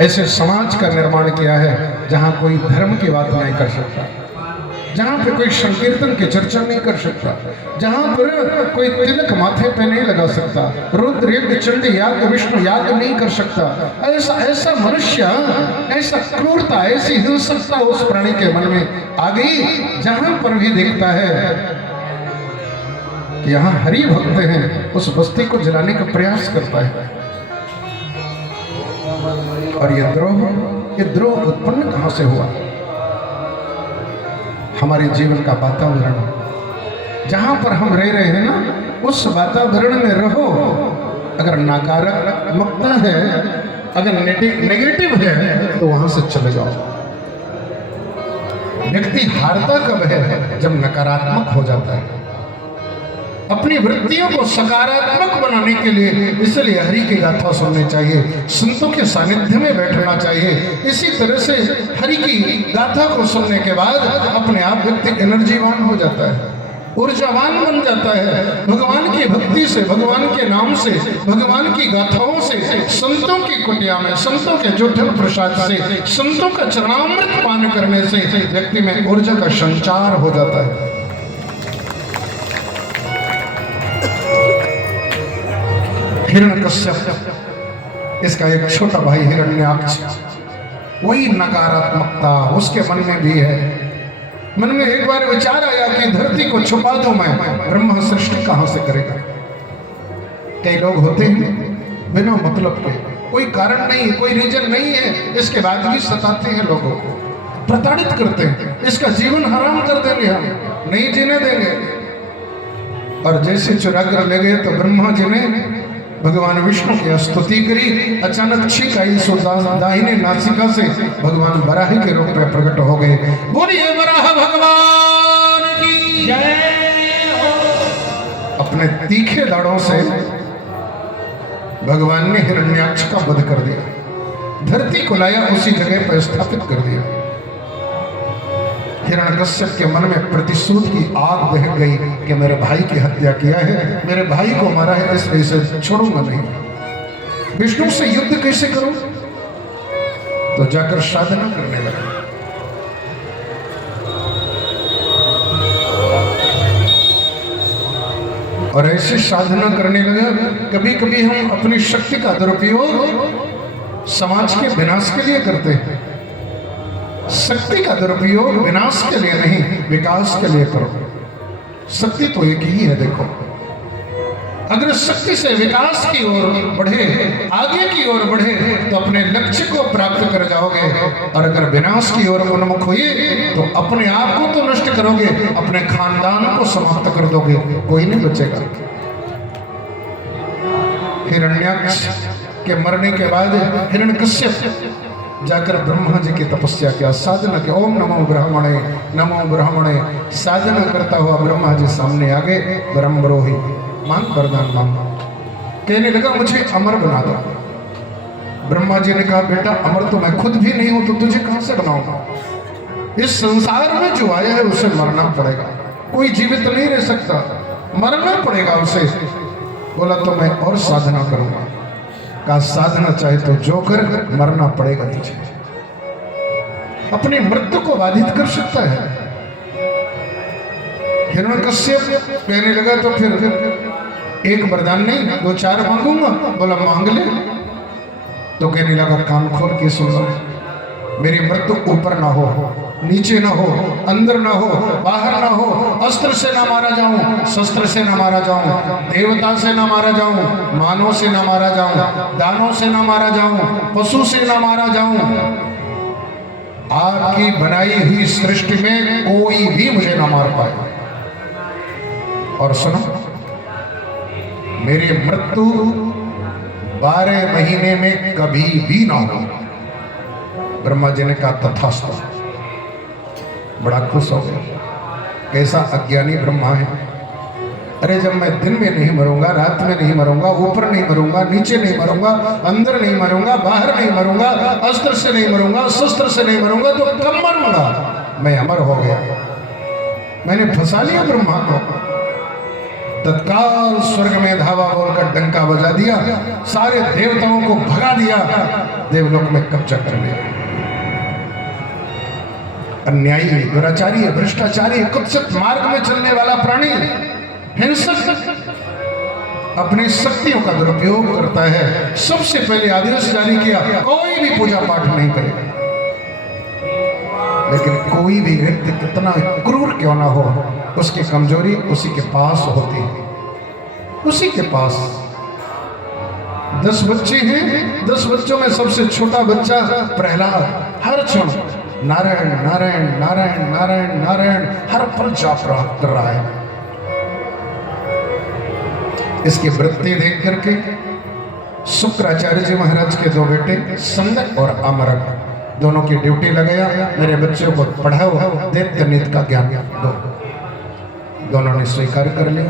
ऐसे समाज का निर्माण किया है जहाँ कोई धर्म की बात नहीं कर सकता, जहाँ पे कोई संकीर्तन की चर्चा नहीं कर सकता, जहाँ पर कोई तिलक माथे पे नहीं लगा सकता, रुद्र यज्ञ चंडी याग विष्णु याग नहीं कर सकता। ऐसा ऐसा मनुष्य, ऐसा क्रूरता, ऐसी हिंसकता उस प्राणी के मन में आ गई। जहाँ पर भी देखता है कि यहाँ हरि भक्त हैं, उस बस्ती को जलाने का प्रयास करता है। और ये द्रोह उत्पन्न कहाँ से हुआ? हमारे जीवन का वातावरण, जहां पर हम रह रहे हैं ना, उस वातावरण में रहो। अगर नकारात्मकता है, अगर नेगेटिव है, तो वहां से चले जाओ। व्यक्ति हारता कब है? जब नकारात्मक हो जाता है। अपनी वृत्तियों को सकारात्मक बनाने के लिए इसलिए हरि की गाथा सुननी चाहिए, संतों के सानिध्य में बैठना चाहिए। इसी तरह से हरि की गाथा को सुनने के बाद अपने आप व्यक्ति एनर्जीवान हो जाता है, ऊर्जावान बन जाता है। भगवान की भक्ति से, भगवान के नाम से, भगवान की गाथाओं से, संतों की कुटिया में, संतों के जूठन प्रसाद से, संतों का चरणामृत पान करने से व्यक्ति में ऊर्जा का संचार हो जाता है। हिरण्यकश्यप, इसका एक छोटा भाई हिरण्याक्ष, वही नकारात्मकता उसके मन में भी है। मन में एक बार विचार आया कि धरती को छुपा दूं मैं, ब्रह्मा सृष्टि कहां से करेगा। कई लोग होते हैं बिना मतलब के, कोई कारण नहीं, कोई रीजन नहीं है, इसके बाद भी सताते हैं लोगों को, प्रताड़ित करते हैं। इसका जीवन हराम कर देंगे, हम नहीं जीने देंगे। और जैसे चुरा कर ले गए तो ब्रह्मा जी ने भगवान विष्णु की स्तुति करी। अचानक छींक आई, दाहिने नासिका से भगवान वराही के रूप में प्रकट हो गए। बोलिए वराह भगवान की जय हो। अपने तीखे दाढ़ों से भगवान ने हिरण्याक्ष का वध कर दिया, धरती को लाया, उसी जगह पर स्थापित कर दिया। हिरण्यकश्यप के मन में प्रतिशोध की आग बह गई कि मेरे भाई की हत्या किया है, मेरे भाई को मारा है, इसलिए इसे छोड़ूंगा नहीं। विष्णु से युद्ध कैसे करूं? तो जाकर साधना करने लगा। और ऐसे साधना करने लगा। कभी कभी हम अपनी शक्ति का दुरुपयोग समाज के विनाश के लिए करते हैं। शक्ति का दुरुपयोग विनाश के लिए नहीं, विकास के लिए करो। शक्ति तो एक ही है। देखो, अगर शक्ति से विकास की ओर बढ़े, आगे की ओर बढ़े, तो अपने लक्ष्य को प्राप्त कर जाओगे। और अगर विनाश की ओर उन्मुख हुए तो अपने आप को तो नष्ट करोगे, अपने खानदान को समाप्त कर दोगे, कोई नहीं बचेगा। हिरण्याक्ष के मरने के बाद हिरण्यकश्यप जाकर ब्रह्मा जी की तपस्या किया, साधना की। ओम नमो ब्राह्मणे, नमो ब्राह्मणे। साधना करता हुआ ब्रह्मा जी सामने आ गए। ब्रह्मरोही, मांग वरदान मांग। कहने लगा मुझे अमर बना दो। ब्रह्मा जी ने कहा बेटा अमर तो मैं खुद भी नहीं हूं, तो तुझे कहां से बनाऊंगा? इस संसार में जो आया है उसे मरना पड़ेगा, कोई जीवित नहीं रह सकता, मरना पड़ेगा उसे। बोला तो मैं और साधना करूंगा। का साधना चाहे तो जो कर, मरना पड़ेगा तुझे। अपनी मृत्यु को बाधित कर सकता है। हिरण्यकश्यप कहने लगा तो फिर एक वरदान नहीं, 2-4 मांगूंगा। बोला मांग ले। तो कहने लगा कान खोल के सुन लो, मेरी मृत्यु ऊपर ना हो, नीचे ना हो, अंदर ना हो, बाहर ना हो, अस्त्र से ना मारा जाऊं, शस्त्र से ना मारा जाऊं, देवता से ना मारा जाऊं, मानव से ना मारा जाऊं, दानों से ना मारा जाऊं, पशु से ना मारा जाऊं। आपकी बनाई हुई सृष्टि में कोई भी मुझे ना मार पाए। और सुनो, मेरी मृत्यु 12 महीने में कभी भी ना हो। ब्रह्मा जी ने कहा तथास्तु। बड़ा खुश हो गया। कैसा अज्ञानी ब्रह्मा है। अरे जब मैं दिन में नहीं मरूंगा, रात में नहीं मरूंगा, ऊपर नहीं मरूंगा, नीचे नहीं मरूंगा, अंदर नहीं मरूंगा, बाहर नहीं मरूंगा, अस्त्र से नहीं मरूंगा, शस्त्र से नहीं मरूंगा, तो कब मरूंगा? मैं अमर हो गया। मैंने फंसा लिया ब्रह्मा को। तत्काल स्वर्ग में धावा बोलकर डंका बजा दिया, सारे देवताओं को भगा दिया, देवलोक में कब्जा कर लिया। अन्यायी, दुराचारी, भ्रष्टाचारी, कुत्सित मार्ग में चलने वाला प्राणी, हिंसक, अपनी शक्तियों का दुरुपयोग करता है। सबसे पहले आदेश जारी किया, कोई भी पूजा पाठ नहीं करेगा। लेकिन कोई भी व्यक्ति कितना क्रूर क्यों ना हो, उसकी कमजोरी उसी के पास होती है, उसी के पास। 10 बच्चे हैं, 10 बच्चों में सबसे छोटा बच्चा प्रहलाद हर क्षण नारायण नारायण नारायण नारायण नारायण हर पल जाप कर रहा है। इसकी वृत्ति देख करके शुक्राचार्य जी महाराज के 2 बेटे संदक और अमरक दोनों की ड्यूटी लगाया, मेरे बच्चों को पढ़ाओ, दैत्य नीति का ज्ञान दो। दोनों ने स्वीकार कर लिया।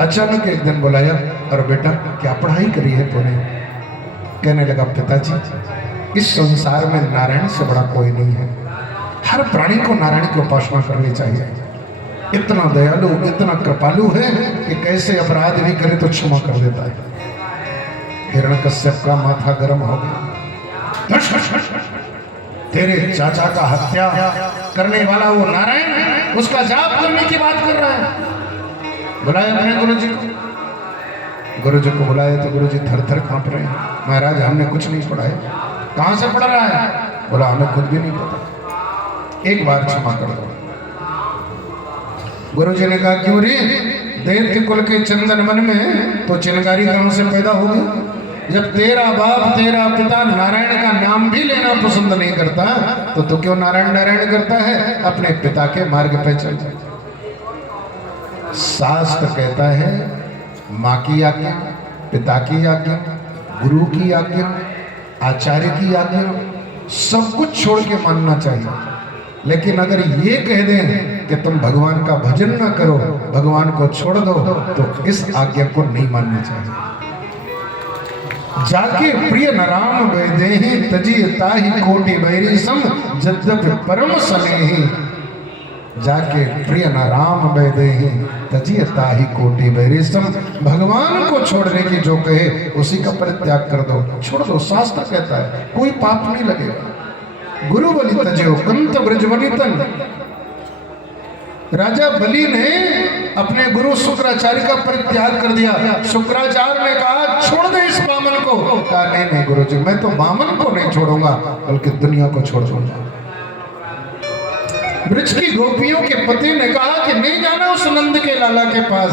अचानक एक दिन बुलाया, और बेटा क्या पढ़ाई करी है तूने? कहने लगा, पिताजी इस संसार में नारायण से बड़ा कोई नहीं है। हर प्राणी को नारायण की उपासना करनी चाहिए। इतना दयालु, इतना कृपालु है कि कैसे अपराध भी करे तो क्षमा कर देता है। हिरण्यकश्यप का माथा गर्म हो गया। तेरे चाचा का हत्या करने वाला वो नारायण है, उसका जाप करने की बात कर रहा है। बुलाया अपने गुरुजी को। गुरुजी को बुलाया तो गुरुजी थर थर कांप रहे हैं। महाराज हमने कुछ नहीं पढ़ा है। कहां से पढ़ रहा है? बोला हमें खुद भी नहीं पता, एक बार क्षमा कर दो। गुरुजी ने कहा, क्यों रे? दैत्य कुल के चंदन मन में तो चिनगारी कहां से पैदा होगी? जब तेरा बाप, तेरा पिता नारायण का नाम भी लेना पसंद नहीं करता, तो तू क्यों नारायण नारायण करता है? अपने पिता के मार्ग पे चल। शास्त्र कहता है माँ की आज्ञा, पिता की आज्ञा, गुरु की आज्ञा, आचार्य की आज्ञा, सब कुछ छोड़ के मानना चाहिए। लेकिन अगर ये कह दें कि तुम भगवान का भजन ना करो, भगवान को छोड़ दो, तो इस आज्ञा को नहीं मानना चाहिए। जाके प्रिय नराम वैदेहि तजी ताहि कोटि बैरी सम जद्यपि परम स्नेहि। जाके प्रिय नराम वैदेहि तजी ताहि कोटि बैरी सम। भगवान को छोड़ने की जो कहे उसी का परित्याग कर दो, छोड़ दो। शास्त्र कहता है कोई पाप नहीं लगेगा। गुरु बलि तजो कंत ब्रजवनि तन। राजा बलि ने अपने गुरु शुक्राचार्य का परित्याग कर दिया। शुक्राचार्य ने कहा छोड़ दे इस बामन को। कहा नहीं नहीं गुरुजी, मैं तो बामन को नहीं छोड़ूंगा, बल्कि दुनिया को छोड़ दूंगा। ब्रज की गोपियों के पति ने कहा कि नहीं जाना उस नंद के लाला के पास।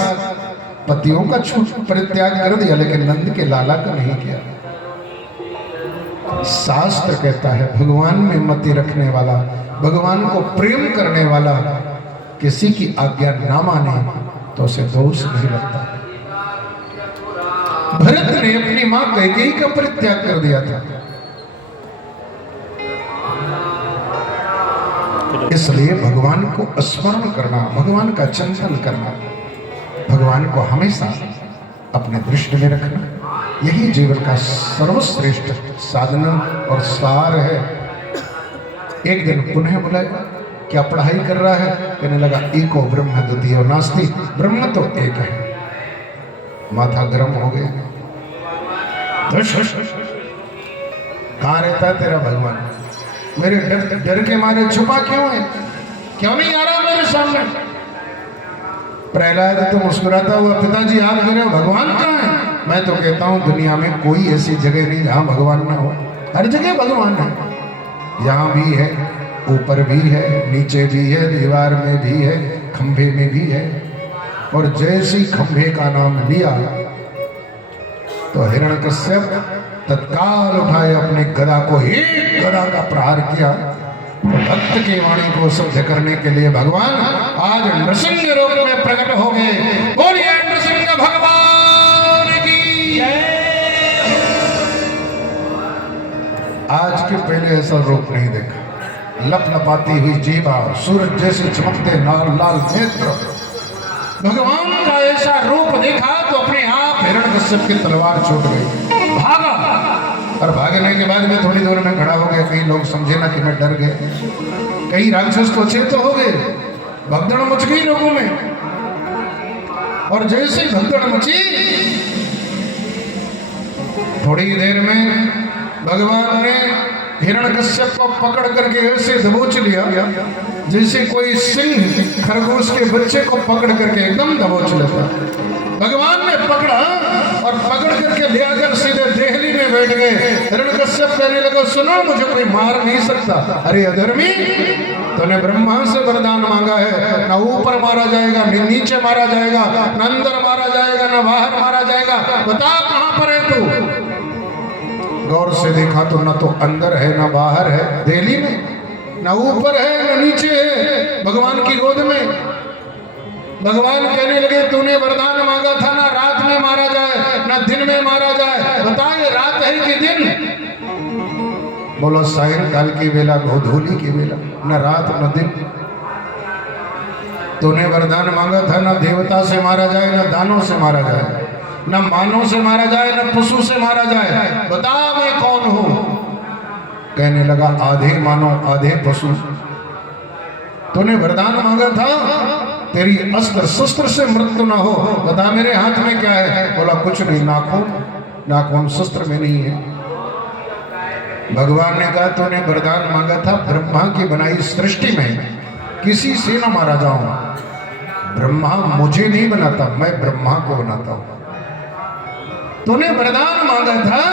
पतियों का परित्याग कर दिया, लेकिन नंद के लाला का नहीं किया। शास्त्र कहता है भगवान में मति रखने वाला, भगवान को प्रेम करने वाला किसी की आज्ञा ना माने तो उसे दोष नहीं लगता। भरत ने अपनी मां कैकेयी का परित्याग कर दिया था, इसलिए भगवान को स्मरण करना, भगवान का चिंतन करना, भगवान को हमेशा अपने दृष्टि में रखना, यही जीवन का सर्वश्रेष्ठ साधना और सार है। एक दिन पुनः बुलाया, क्या पढ़ाई कर रहा है? कहने लगा एको ब्रह्म द्वितीयो नास्ति। ब्रह्म तो एक है। माथा गर्म हो गया। कहाँ रहता है तेरा भगवान? मेरे डर के मारे छुपा क्यों है? क्यों नहीं आ रहा मेरे सामने? प्रहलाद तो मुस्कुराता हुआ, पिताजी आप कह रहे हो भगवान कहाँ है? मैं तो कहता हूँ दुनिया में कोई ऐसी जगह नहीं जहाँ भगवान ना हो। हर जगह भगवान है। यहाँ भी है, ऊपर भी है, नीचे भी है, दीवार में भी है, खंभे में भी है। और जैसे ही खंभे का नाम लिया तो हिरण्यकश्यप तत्काल उठाए अपने गदा को, एक गदा का प्रहार किया। तो भक्त की वाणी को शुद्ध करने के लिए भगवान आज नृसिंह रूप में प्रकट हो गए। बोलिए नृसिंह भगवान की जय। आज के पहले ऐसा रूप नहीं देखा। लपलपाती हुई जीवा, सूरज जैसे चमकते लाल लाल नेत्र, भगवान का ऐसा रूप देखा तो अपने आप हिरण्यकश्यप की तलवार छूट गई। भागा, और भागने के बाद में थोड़ी दूर में खड़ा हो गया। कहीं लोग समझे ना कि मैं डर गए, कहीं राक्षस तो चेत हो गए, भगदड़ मच गई लोगों में। और जैसे भगदड़ मची, थोड़ी देर में भगवान ने हिरण्यकश्यप को पकड़ करके ऐसे दबोच लिया जैसे कोई सिंह खरगोश के बच्चे को पकड़ करके एकदम दबोच लेता। भगवान ने पकड़ा और पकड़ करके ले आकर सीधे देहली में बैठ गए। हिरण्यकश्यप कहने लगा, सुनो, मुझे कोई मार नहीं सकता। अरे अधर्मी, तूने ब्रह्मा से वरदान मांगा है, ना ऊपर मारा जाएगा, न नीचे मारा जाएगा, न अंदर मारा जाएगा, न बाहर मारा जाएगा। बता कहां पर है तू? गौर से देखा तो न तो अंदर है न बाहर है, देहली में, न ऊपर है न नीचे है, भगवान की गोद में। भगवान कहने लगे, तूने वरदान मांगा था ना रात में मारा जाए ना दिन में मारा जाए, बता ये रात है कि दिन? बोलो सायंकाल की वेला, गोधूली की वेला, न रात न दिन। तूने वरदान मांगा था ना देवता से मारा जाए न दानों से मारा जाए, न मानव से मारा जाए न पशु से मारा जाए, बता मैं कौन हूं? कहने लगा, आधे मानव आधे पशु। तूने वरदान मांगा था तेरी अस्त्र शस्त्र से मृत्यु ना हो, बता मेरे हाथ में क्या है? बोला कुछ नहीं, नाखून, नाखून शस्त्र में नहीं है। भगवान ने कहा, तूने वरदान मांगा था ब्रह्मा की बनाई सृष्टि में किसी से न मारा जाऊं। ब्रह्मा मुझे नहीं बनाता, मैं ब्रह्मा को बनाता हूं। तूने वरदान मांगा था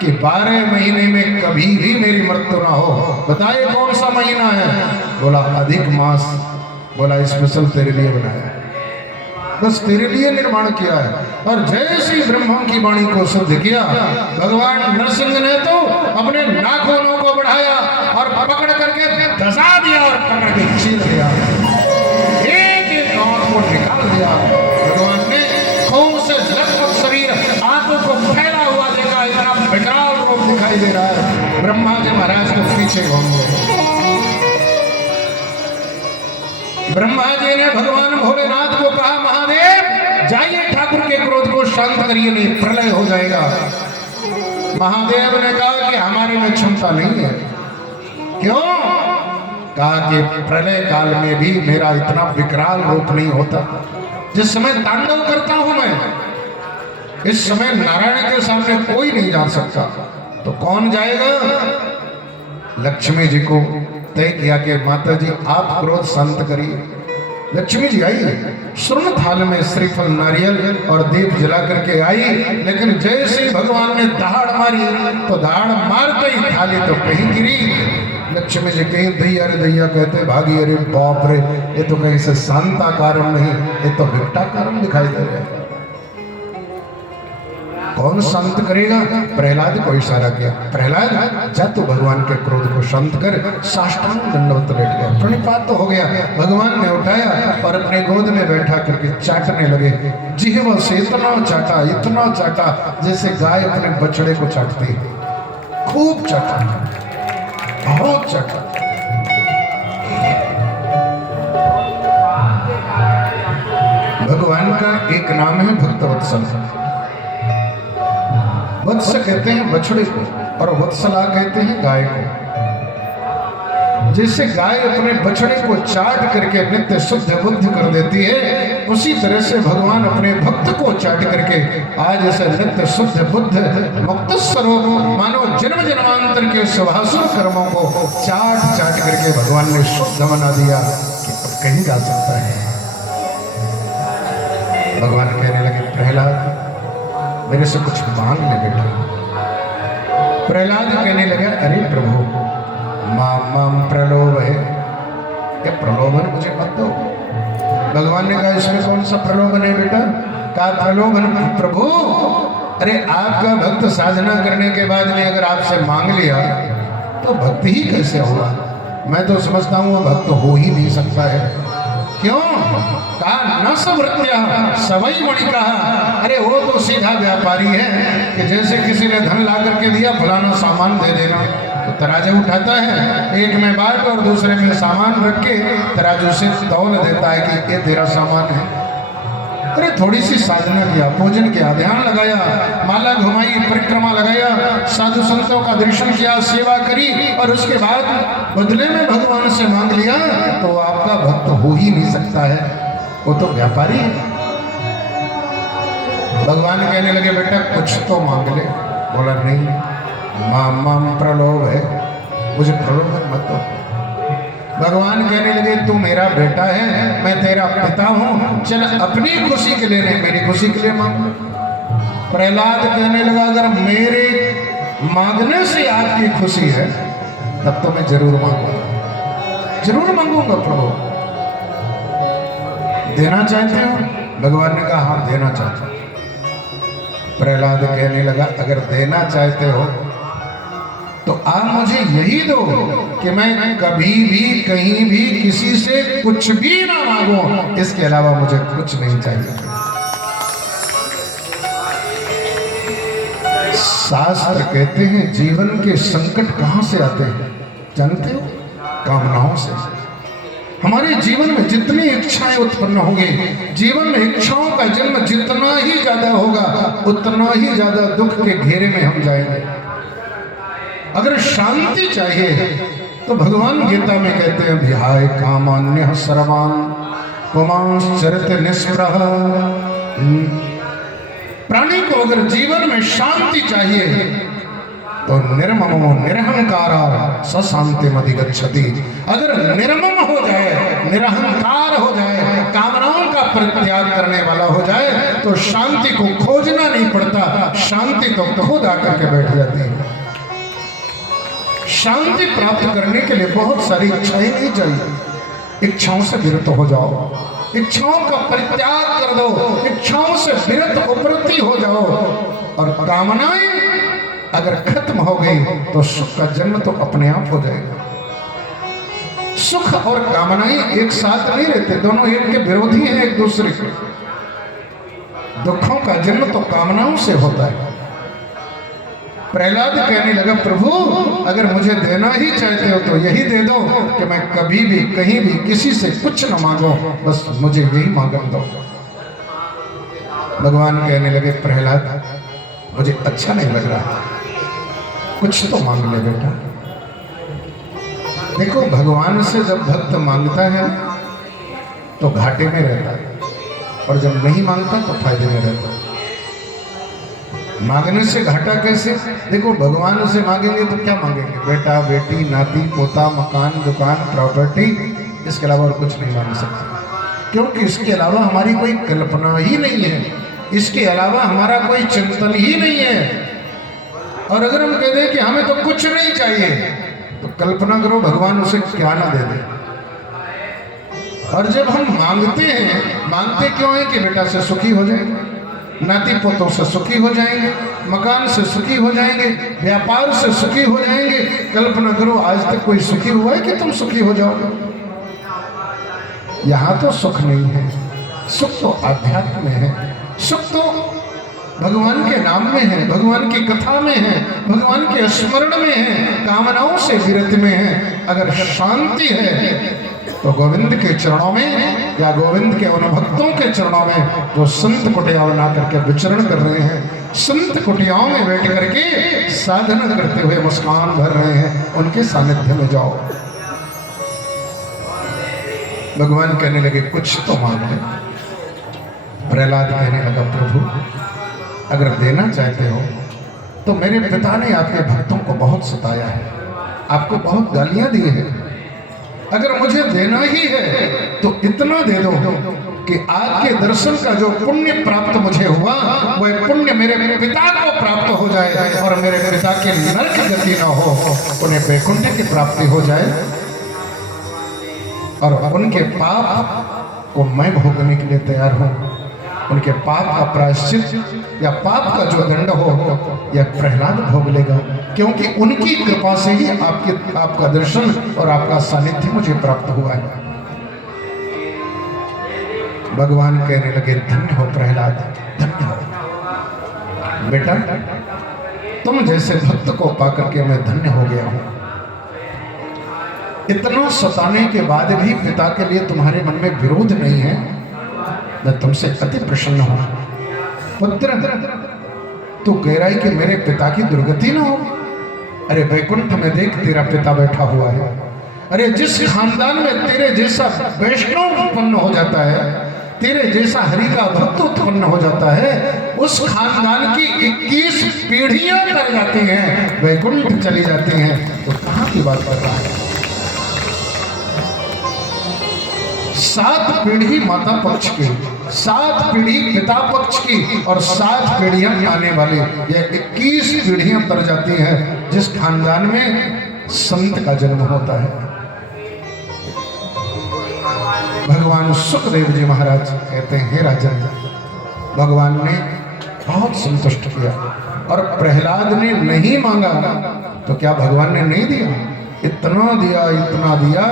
कि 12 महीने में कभी भी मेरी मृत्यु ना हो, बताए कौन सा महीना है? बोला अधिक मास। बोला स्पेशल तेरे लिए बनाया, बस तेरे लिए निर्माण किया है। और जैसे ही ब्रह्मा की वाणी को शुद्ध किया, भगवान नरसिंह ने तो अपने नाखूनों को बढ़ाया और पकड़ करके धसा दिया और पकड़ के चीर दिया, एक एक आंख को निकाल दिया। भगवान ने खून से लथपथ शरीर, आंखों को फैला हुआ देखा, इतना विकराल रूप दिखाई दे रहा है। ब्रह्मा जी महाराज को पीछे घूम गए। ब्रह्मा जी ने भगवान भोलेनाथ को कहा, महादेव जाइए ठाकुर के क्रोध को शांत करिए, नहीं प्रलय हो जाएगा। महादेव ने कहा कि हमारे में क्षमता नहीं है। क्यों? कहा कि प्रलय काल में भी मेरा इतना विकराल रूप नहीं होता। जिस समय तांडव करता हूं मैं, इस समय नारायण के सामने कोई नहीं जा सकता, तो कौन जाएगा? लक्ष्मी जी को तय किया कि माता जी आप क्रोध शांत करिए। लक्ष्मी जी आई, स्वर्ण थाल में श्रीफल नारियल और दीप जला करके आई, लेकिन जैसे ही भगवान ने दहाड़ मारी तो दहाड़ मारते ही थाली तो कहीं गिरी। लक्ष्मी जी कहीं दैया रे दैया कहते भागी। अरे बाप रे, ये तो कहीं से शांता कारण नहीं, ये तो विकटा कारण दिखाई दे रहा है। कौन शांत करेगा? प्रहलाद को इशारा किया, प्रहलाद जा तो भगवान के क्रोध को शांत कर। साष्टांग दंडवत लेट गया, प्रणिपात तो हो गया। भगवान ने उठाया और अपने गोद में बैठा करके चाटने लगे। जिह्वा से इतना चाटा जैसे गाय अपने बछड़े को चाटती है। खूब चाटा, बहुत चाटा। भगवान का एक नाम है भक्तवत्सल। वत्स कहते हैं बछड़े को और वत्सला कहते हैं गाय को। जैसे गाय अपने बछड़े को चाट करके नित्य शुद्ध बुद्ध कर देती है, उसी तरह से भगवान अपने भक्त को चाट करके आज ऐसे नित्य शुद्ध बुद्ध मुक्त स्वरूप मानो जन्म जन्मांतर के शुभाशुभ कर्मों को चाट करके भगवान ने शुद्ध बना दिया कि अब कहीं जा सकता है। भगवान कहने लगे, प्रहलाद मेरे से कुछ मांग ले बेटा। प्रहलाद कहने लगा, अरे प्रभु माम प्रलोभ है, क्या प्रलोभन मुझे मत दो। भगवान ने कहा, इसमें कौन सा प्रलोभन है बेटा? कहा प्रलोभन प्रभु, अरे आपका भक्त साधना करने के बाद में अगर आपसे मांग लिया तो भक्ति ही कैसे होगा? मैं तो समझता हूँ वो भक्त हो ही नहीं सकता है। क्यों? कहा न सवृत्या सवई मणि कहा, अरे वो तो सीधा व्यापारी है कि जैसे किसी ने धन ला करके दिया, फलाना सामान दे देना, तो तराजू उठाता है, एक में बाट और दूसरे में सामान रख के तराजू से तौल देता है कि ये तेरा सामान है। अरे थोड़ी सी साधना किया, पूजन किया, ध्यान लगाया, माला घुमाई, परिक्रमा लगाया, साधु संतों का दर्शन किया, सेवा करी और उसके बाद बदले में भगवान से मांग लिया तो आपका भक्त हो ही नहीं सकता है, वो तो व्यापारी है। भगवान कहने लगे बेटा कुछ तो मांग ले। बोला नहीं, माम माम प्रलोभ है, मुझे प्रलोभन मत दो। भगवान कहने लगे तू मेरा बेटा है, मैं तेरा पिता हूं, चल अपनी खुशी के लिए नहीं मेरी खुशी के लिए मांग। प्रहलाद कहने लगा अगर मेरे मांगने से आपकी खुशी है तब तो मैं जरूर मांगूंगा, जरूर मांगूंगा प्रभु। देना चाहते हो? भगवान ने कहा हाँ देना चाहता हूं। प्रहलाद कहने लगा अगर देना चाहते हो तो आप मुझे यही दो कि मैं कभी भी कहीं भी किसी से कुछ भी ना मांगू, इसके अलावा मुझे कुछ नहीं चाहिए। शास्त्र कहते हैं जीवन के संकट कहां से आते हैं जानते हो? कामनाओं से। हमारे जीवन में जितनी इच्छाएं उत्पन्न होंगी, जीवन में इच्छाओं का जन्म जितना ही ज्यादा होगा उतना ही ज्यादा दुख के घेरे में हम जाएंगे। अगर शांति चाहिए तो भगवान गीता में कहते हैं विहाय कामान्य सर्वान पुमांश्चरित निष्प्रह। प्राणी को अगर जीवन में शांति चाहिए तो निर्ममो निरहंकारा स शांति मधिगच्छति। अगर निर्मम हो जाए, निरहंकार हो जाए, कामनाओं का परित्याग करने वाला हो जाए तो शांति को खोजना नहीं पड़ता, शांति तो खुद आकर के बैठ जाती है। शांति प्राप्त करने के लिए बहुत सारी इच्छाएं नहीं चाहिए। इच्छाओं से विरत हो जाओ, इच्छाओं का परित्याग कर दो, इच्छाओं से विरत उपरति हो जाओ और कामनाएं अगर खत्म हो गई तो सुख का जन्म तो अपने आप हो जाएगा। सुख और कामनाएं एक साथ नहीं रहते, दोनों एक के विरोधी हैं एक दूसरे के। दुखों का जन्म तो कामनाओं से होता है। प्रहलाद कहने लगा प्रभु अगर मुझे देना ही चाहते हो तो यही दे दो कि मैं कभी भी कहीं भी किसी से कुछ न मांगो, बस मुझे यही मांगन दो। भगवान कहने लगे प्रहलाद मुझे अच्छा नहीं लग रहा, कुछ तो मांग ले बेटा। देखो भगवान से जब भक्त मांगता है तो घाटे में रहता है और जब नहीं मांगता तो फायदे में रहता है। मांगने से घाटा कैसे? देखो भगवान से मांगेंगे तो क्या मांगेंगे? बेटा बेटी नाती पोता मकान दुकान प्रॉपर्टी, इसके अलावा और कुछ नहीं मांग सकते, क्योंकि इसके अलावा हमारी कोई कल्पना ही नहीं है, इसके अलावा हमारा कोई चिंतन ही नहीं है। और अगर हम कह दें कि हमें तो कुछ नहीं चाहिए तो कल्पना करो भगवान उसे क्या ना दे दे। और जब हम मांगते हैं, मांगते क्यों है कि बेटा से सुखी हो जाएंगे, नाती पोतों से सुखी हो जाएंगे, मकान से सुखी हो जाएंगे, व्यापार से सुखी हो जाएंगे। कल्पना करो आज तक कोई सुखी हुआ है कि तुम सुखी हो जाओगे? यहां तो सुख नहीं है, सुख तो आध्यात्म में है, सुख तो भगवान के नाम में है, भगवान की कथा में है, भगवान के स्मरण में है, कामनाओं से विरत में है। अगर शांति है तो गोविंद के चरणों में या गोविंद के उन भक्तों के चरणों में जो संत कुटिया बना करके विचरण कर रहे हैं, संत कुटियाओं में बैठ करके साधना करते हुए मुस्कान भर रहे हैं, उनके सानिध्य में जाओ। भगवान कहने लगे कुछ तो मांग ले। प्रहलाद कहने लगा प्रभु अगर देना चाहते हो तो मेरे पिता ने आपके भक्तों को बहुत सताया है, आपको बहुत गालियां दी है। अगर मुझे देना ही है तो इतना दे दो कि आपके दर्शन का जो पुण्य प्राप्त मुझे हुआ वह पुण्य मेरे पिता को प्राप्त हो जाए और मेरे पिता के नरक गति न हो, उन्हें वैकुंठ की प्राप्ति हो जाए और उनके पाप को मैं भोगने के लिए तैयार हूं। उनके पाप का प्रायश्चित या पाप का जो दंड हो यह प्रहलाद भोग लेगा, क्योंकि उनकी कृपा से ही आपका दर्शन और आपका सानिध्य मुझे प्राप्त हुआ है। भगवान कहने लगे धन्य हो प्रहलाद, धन्य हो बेटा, तुम जैसे भक्त को पाकर के मैं धन्य हो गया हूं। इतना सताने के बाद भी पिता के लिए तुम्हारे मन में विरोध नहीं है, मैं तुमसे अति प्रसन्न हूं। पुत्र तू कह रहा है कि मेरे पिता की दुर्गति ना हो। अरे वैकुंठ में देख तेरा पिता बैठा हुआ है। अरे जिस खानदान में तेरे जैसा वैष्णव उत्पन्न हो जाता है, तेरे जैसा हरि का भक्त उत्पन्न हो जाता है, उस खानदान की 21 पीढ़ियां कर जाती हैं, वैकुंठ चली जाती हैं, तो कहां की बात कर रहा है? 7 पीढ़ी माता पक्ष की, 7 पीढ़ी पिता पक्ष की और 7 पीढ़ियां आने वाले, यह 21 पीढ़ियां तर जाती हैं जिस खानदान में संत का जन्म होता है। भगवान सुखदेव जी महाराज कहते हैं, हे राजन, भगवान ने बहुत संतुष्ट किया और प्रहलाद ने नहीं मांगा तो क्या भगवान ने नहीं दिया? इतना दिया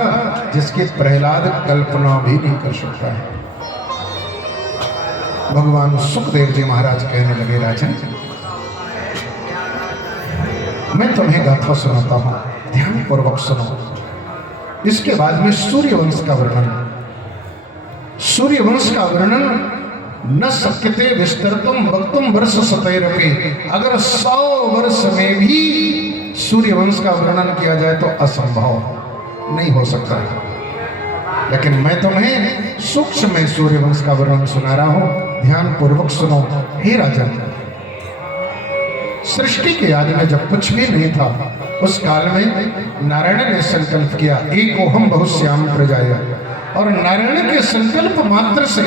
जिसकी प्रहलाद कल्पना भी नहीं कर सकता है। भगवान सुखदेव जी महाराज कहने लगे, राजन, मैं तुम्हें गाथा सुनाता हूं, ध्यान पूर्वक सुनो। इसके बाद में सूर्यवंश का वर्णन, सूर्यवंश का वर्णन न शक्यते विस्तरतुम वक्तुम वर्ष शतैरपि, अगर 100 वर्ष में भी सूर्यवंश का वर्णन किया जाए तो असंभव नहीं हो सकता है। लेकिन मैं तुम्हें सूक्ष्म में सूर्यवंश का वर्णन सुना रहा हूं, ध्यान पूर्वक सुनो। हे राजन, सृष्टि के आदि में जब कुछ भी नहीं था, उस काल में नारायण ने संकल्प किया, एकोहम बहुश्याम प्रजाया, और नारायण के संकल्प मात्र से,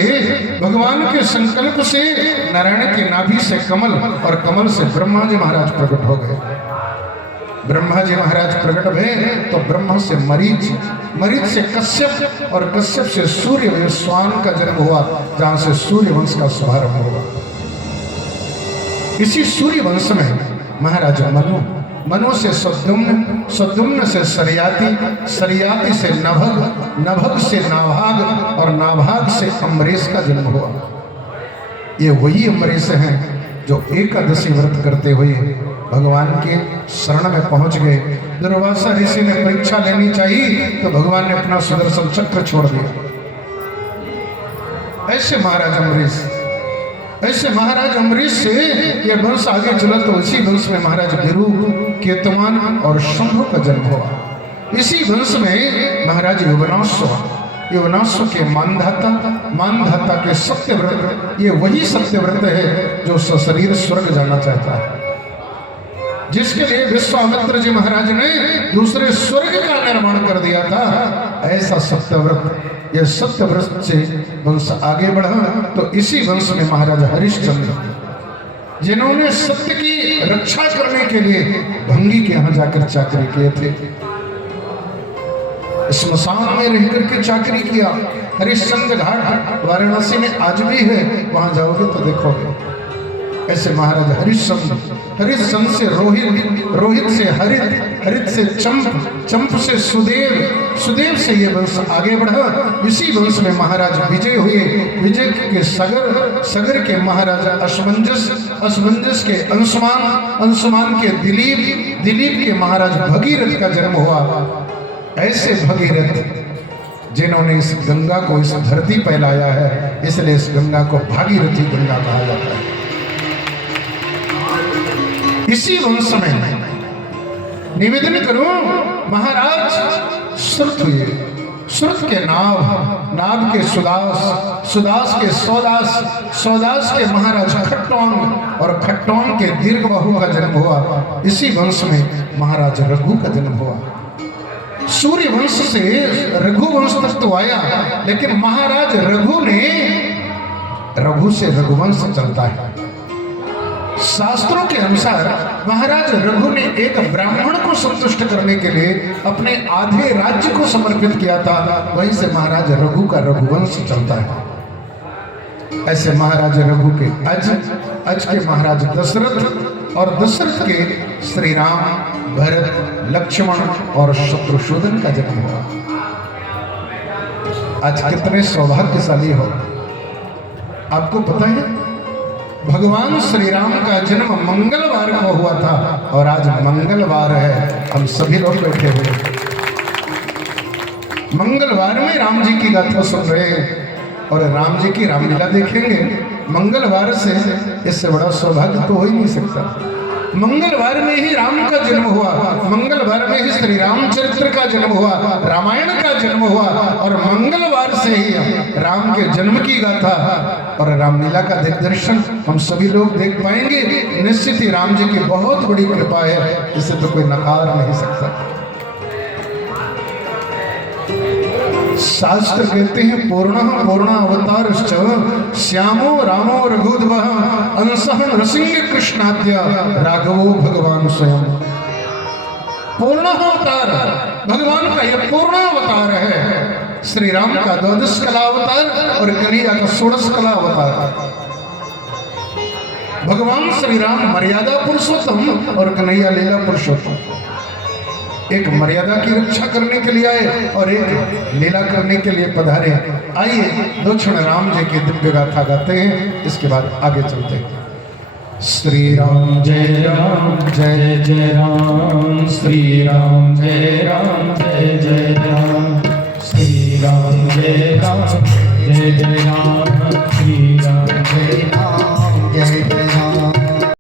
भगवान के संकल्प से नारायण के नाभि से कमल और कमल से ब्रह्मा जी महाराज प्रकट हो गए। ब्रह्मा जी महाराज प्रकट हुए तो ब्रह्मा से मरीच, मरीच से कश्यप और कश्यप से सूर्य स्वान का जन्म हुआ, जहां से सूर्यवंश का शुभारंभ हुआ। इसी सूर्यवंश में महाराज मनु, मनु से सद्युम्न, सद्युम्न से सरियाती, सरियाती से नभग, नभग से नाभाग और नाभाग से अम्बरीश का जन्म हुआ। ये वही अम्बरीश हैं जो एकादशी व्रत करते हुए भगवान के शरण में पहुंच गए। दुर्वासा ऋषि ने परीक्षा लेनी चाहिए तो भगवान ने अपना सुदर्शन चक्र छोड़ दिया। ऐसे महाराज अम्बरीश, ऐसे महाराज अम्बरीश से ये वंश आगे चला तो इसी वंश में महाराज वीरू, केतुमान और शंभु का जन्म हुआ। इसी वंश में महाराज युवनाश्व, युवनाश्व के मानधाता, मानधाता के सत्यव्रत, ये वही सत्यव्रत है जो सशरीर स्वर्ग जाना चाहता है, जिसके लिए विश्वामित्र जी महाराज ने दूसरे स्वर्ग का निर्माण कर दिया था। ऐसा सत्यव्रत, यह सत्यव्रत से वंश आगे बढ़ा तो इसी वंश में महाराज हरिश्चंद्र, जिन्होंने सत्य की रक्षा करने के लिए भंगी के यहां जाकर चाकरी किए थे, स्मशान में रहकर के चाकरी किया। हरिश्चंद्र घाट वाराणसी में आज भी है, वहां जाओगे तो देखोगे। ऐसे महाराज हरिश्चंद्र, हरिश्चंद्र से रोहित, रोहित से हरित, हरित से चंप, चंप से सुदेव, सुदेव से ये वंश आगे बढ़ा। इसी वंश में महाराज विजय हुए, विजय के सगर, सगर के महाराज असमंजस, असमंजस के अंशुमान, अंशुमान के दिलीप, दिलीप के महाराज भगीरथ का जन्म हुआ। ऐसे भगीरथ जिन्होंने इस गंगा को इस धरती पर लाया है, इसलिए इस गंगा को भागीरथी गंगा कहा जाता है। इसी वंश में निवेदन करूं, महाराज श्रुत हुए, श्रुत के नाभ, नाभ के सुदास, सुदास के सौदास, सौदास के महाराज खट्टौंग और खट्टौंग के दीर्घबाहु का जन्म हुआ। इसी वंश में महाराज रघु का जन्म हुआ। सूर्य वंश से रघुवंश तक तो आया, लेकिन महाराज रघु ने, रघु से रघुवंश चलता है। शास्त्रों के अनुसार महाराज रघु ने एक ब्राह्मण को संतुष्ट करने के लिए अपने आधे राज्य को समर्पित किया था, वहीं से महाराज रघु का रघुवंश चलता है। ऐसे महाराज रघु के अज के महाराज दशरथ और दशरथ के श्री राम, भरत, लक्ष्मण और शत्रुशोधन का जन्म हुआ। आज कितने सौभाग्यशाली हो। आपको पता है भगवान श्री राम का जन्म मंगलवार को हुआ था और आज मंगलवार है, हम सभी लोग बैठे हुए मंगलवार में राम जी की गाथा सुन रहे हैं और राम जी की रामलीला देखेंगे। मंगलवार से इससे बड़ा सौभाग्य तो हो ही नहीं सकता। मंगलवार में ही राम का जन्म हुआ, मंगलवार में ही श्री रामचरित्र का जन्म हुआ, रामायण का जन्म हुआ, और मंगलवार से ही राम के जन्म की गाथा और रामलीला का दिग्दर्शन हम सभी लोग देख पाएंगे। निश्चित ही राम जी की बहुत बड़ी कृपा है, इसे तो कोई नकार नहीं सकता। शास्त्र कहते हैं पूर्ण अवतार श्यामो रामो रघुद्वः अंशः नृसिंह कृष्णाद्य राघवो भगवान स्वयं। पूर्ण अवतार भगवान का यह पूर्ण अवतार है। श्री राम का 12 कला अवतार और कन्हैया का 16 कला अवतार। भगवान श्री राम मर्यादा पुरुषोत्तम और कन्हैया लीला पुरुषोत्तम। एक मर्यादा की रक्षा करने के लिए आए और एक लीला करने के लिए पधारे। आइए दो क्षण राम जी की दिव्य गाथा गाते हैं, इसके बाद आगे चलते हैं। श्री राम जय राम जय जय राम, श्री राम जय राम जय जय राम, श्री राम जय राम जय जय राम, श्री राम जय राम